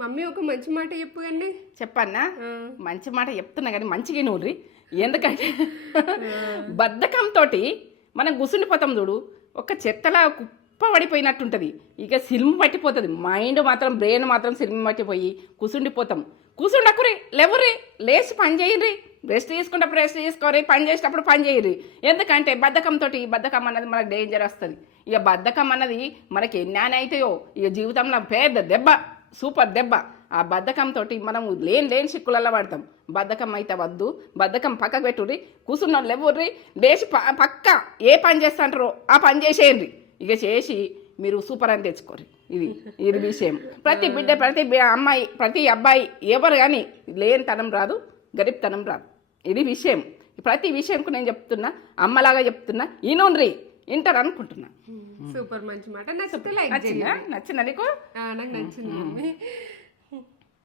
Mummy ఒక మంచి మాట చెప్పు కండి. చెప్పన్నా మంచి మాట చెప్తున్నా కానీ మంచిగా నూరి. ఎందుకంటే బద్ధకంతో మనం కూర్చుండిపోతాం చూడు, ఒక చెత్తలా కుప్ప పడిపోయినట్టుంటుంది. ఇక సిల్మ్ పట్టిపోతుంది, మైండ్ మాత్రం బ్రెయిన్ మాత్రం సిల్మ్ పట్టిపోయి కూర్చుండిపోతాం. కూర్చుండకురి, లేవురి, లేచి పని చేయండి. రెస్ట్ తీసుకున్నప్పుడు రెస్ట్ తీసుకోరి, పని చేసేటప్పుడు పని చేయరు. ఎందుకంటే బద్ధకం అన్నది మనకు డేంజర్ వస్తుంది. ఇక బద్ధకం అన్నది మనకి ఎన్ని అవుతాయో ఇక జీవితంలో పెద్ద దెబ్బ, సూపర్ దెబ్బ. ఆ బద్ధకంతో మనము లేని చిక్కులలో పడతాం. బద్ధకం అయితే వద్దు, బద్ధకం పక్కకు పెట్టుర్రి, కూర్చున్న వాళ్ళు ఎవర్రి, లేచి పక్క ఏ పని చేస్తాంటారో ఆ పని చేసేయండి. ఇక చేసి మీరు సూపర్ అని తెచ్చుకోరు. ఇది విషయం. ప్రతి బిడ్డ, ప్రతి అమ్మాయి, ప్రతి అబ్బాయి ఎవరు కానీ లేనితనం రాదు, గరీబ్తనం రాదు. ఇది విషయం. ప్రతి విషయంకు నేను చెప్తున్నా, అమ్మలాగా చెప్తున్నా, ఈనోన్రి ఇంటర్ అనుకుంటున్నా. సూపర్, మంచి మాట. నచ్చితే లైక్ చేయండి. నచ్చిందా నీకు? నాకు నచ్చింది.